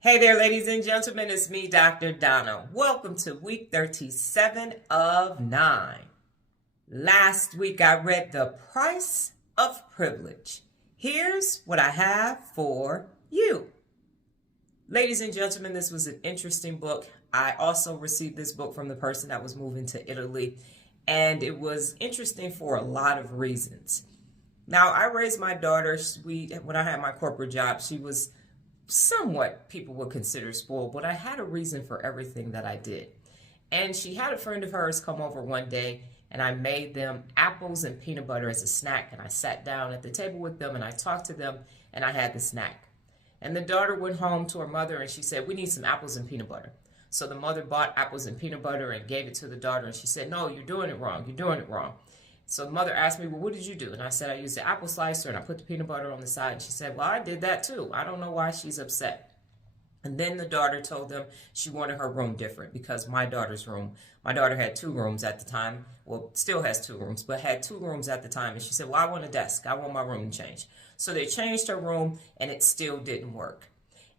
Hey there, ladies and gentlemen. It's me, Dr. Donna. Welcome to week 37 of 9. Last week, I read The Price of Privilege. Here's what I have for you. Ladies and gentlemen, this was an interesting book. I also received this book from the person that was moving to Italy, and it was interesting for a lot of reasons. Now, I raised my daughter. When I had my corporate job, she was somewhat people would consider spoiled, but I had a reason for everything that I did. And she had a friend of hers come over one day, and I made them apples and peanut butter as a snack. And I sat down at the table with them and I talked to them, and I had the snack. And the daughter went home to her mother and she said, "We need some apples and peanut butter." So the mother bought apples and peanut butter and gave it to the daughter, and she said, "No, you're doing it wrong. You're doing it wrong." So the mother asked me, "Well, what did you do?" And I said, "I used the apple slicer and I put the peanut butter on the side." And she said, "Well, I did that too. I don't know why she's upset." And then the daughter told them she wanted her room different because my daughter had 2 rooms at the time. Well, still has 2 rooms, but had 2 rooms at the time. And she said, "Well, I want a desk. I want my room changed." So they changed her room, and it still didn't work.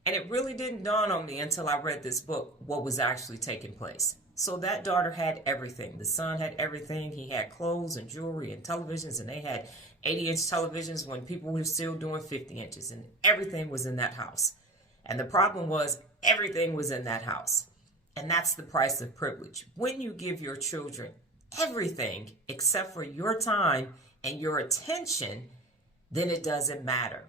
And it really didn't dawn on me until I read this book what was actually taking place. So that daughter had everything. The son had everything. He had clothes and jewelry and televisions, and they had 80-inch televisions when people were still doing 50 inches, and everything was in that house. And the problem was everything was in that house. And that's the price of privilege. When you give your children everything except for your time and your attention, then it doesn't matter.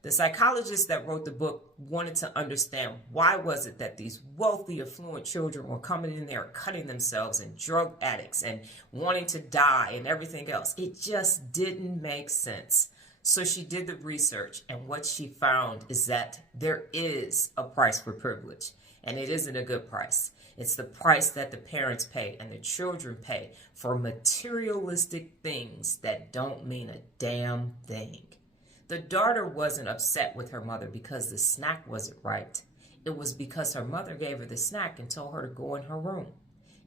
The psychologist that wrote the book wanted to understand why was it that these wealthy, affluent children were coming in there cutting themselves and drug addicts and wanting to die and everything else. It just didn't make sense. So she did the research, and what she found is that there is a price for privilege, and it isn't a good price. It's the price that the parents pay and the children pay for materialistic things that don't mean a damn thing. The daughter wasn't upset with her mother because the snack wasn't right. It was because her mother gave her the snack and told her to go in her room.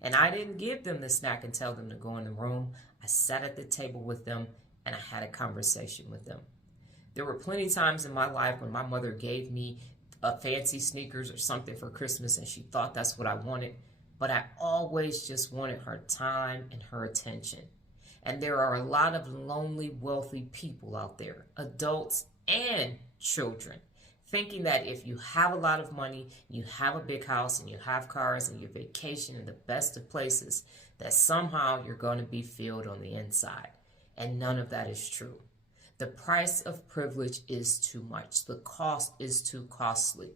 And I didn't give them the snack and tell them to go in the room. I sat at the table with them and I had a conversation with them. There were plenty of times in my life when my mother gave me a fancy sneakers or something for Christmas and she thought that's what I wanted, but I always just wanted her time and her attention. And there are a lot of lonely, wealthy people out there, adults and children, thinking that if you have a lot of money, you have a big house, and you have cars, and you vacation in the best of places, that somehow you're going to be filled on the inside. And none of that is true. The price of privilege is too much. The cost is too costly.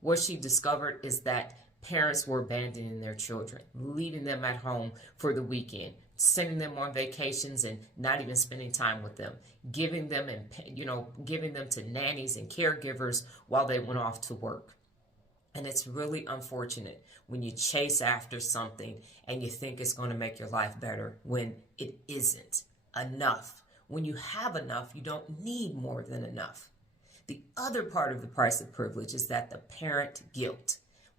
What she discovered is that parents were abandoning their children, leaving them at home for the weekend, sending them on vacations and not even spending time with them, giving them to nannies and caregivers while they went off to work. And it's really unfortunate when you chase after something and you think it's going to make your life better when it isn't enough. When you have enough, you don't need more than enough. The other part of the price of privilege is that the parent guilt,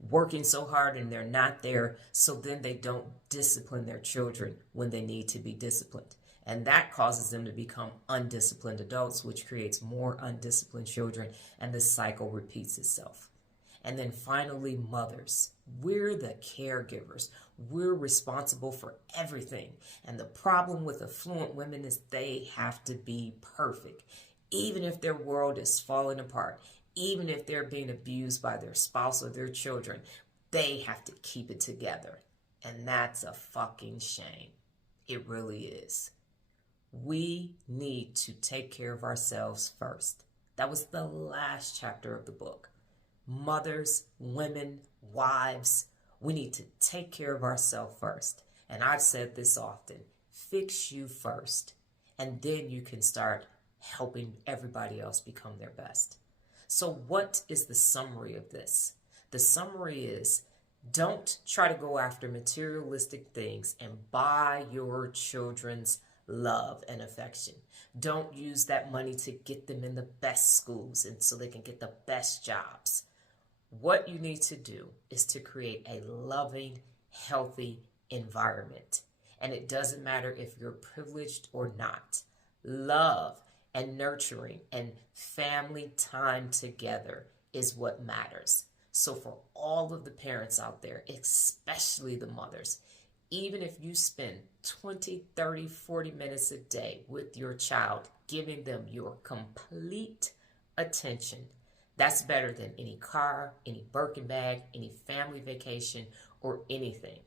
working so hard and they're not there, so then they don't discipline their children when they need to be disciplined. And that causes them to become undisciplined adults, which creates more undisciplined children, and the cycle repeats itself. And then finally, mothers. We're the caregivers. We're responsible for everything. And the problem with affluent women is they have to be perfect. Even if their world is falling apart, even if they're being abused by their spouse or their children, they have to keep it together. And that's a fucking shame. It really is. We need to take care of ourselves first. That was the last chapter of the book. Mothers, women, wives, we need to take care of ourselves first. And I've said this often, fix you first, and then you can start helping everybody else become their best. So what is the summary of this? The summary is, don't try to go after materialistic things and buy your children's love and affection. Don't use that money to get them in the best schools and so they can get the best jobs. What you need to do is to create a loving, healthy environment. And it doesn't matter if you're privileged or not. Love and nurturing and family time together is what matters. So for all of the parents out there, especially the mothers, even if you spend 20, 30, 40 minutes a day with your child, giving them your complete attention, that's better than any car, any Birkin bag, any family vacation, or anything.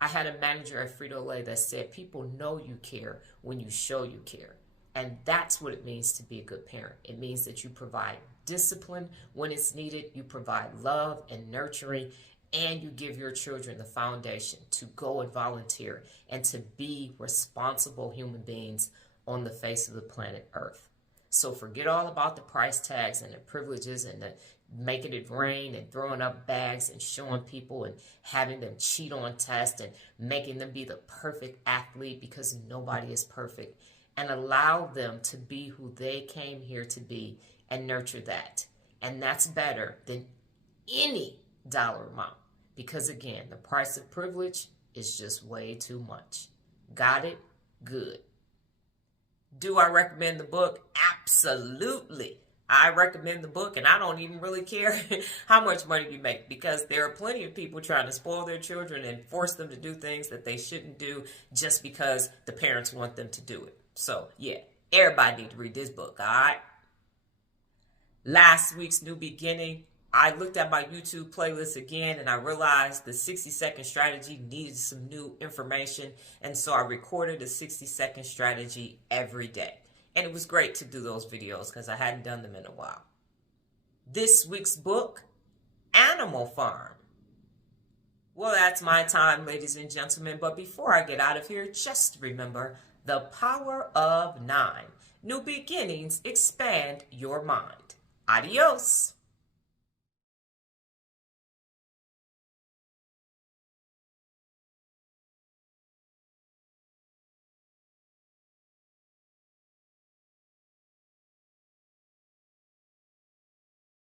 I had a manager at Frito-Lay that said people know you care when you show you care. And that's what it means to be a good parent. It means that you provide discipline when it's needed, you provide love and nurturing, and you give your children the foundation to go and volunteer and to be responsible human beings on the face of the planet Earth. So forget all about the price tags and the privileges and the making it rain and throwing up bags and showing people and having them cheat on tests and making them be the perfect athlete, because nobody is perfect. And allow them to be who they came here to be and nurture that. And that's better than any dollar amount. Because again, the price of privilege is just way too much. Got it? Good. Do I recommend the book? Absolutely. I recommend the book, and I don't even really care how much money you make, because there are plenty of people trying to spoil their children and force them to do things that they shouldn't do just because the parents want them to do it. So, yeah, everybody need to read this book, all right? Last week's New Beginning, I looked at my YouTube playlist again, and I realized the 60-second strategy needed some new information, and so I recorded a 60-second strategy every day. And it was great to do those videos because I hadn't done them in a while. This week's book, Animal Farm. Well, that's my time, ladies and gentlemen. But before I get out of here, just remember the power of 9. New beginnings expand your mind. Adios.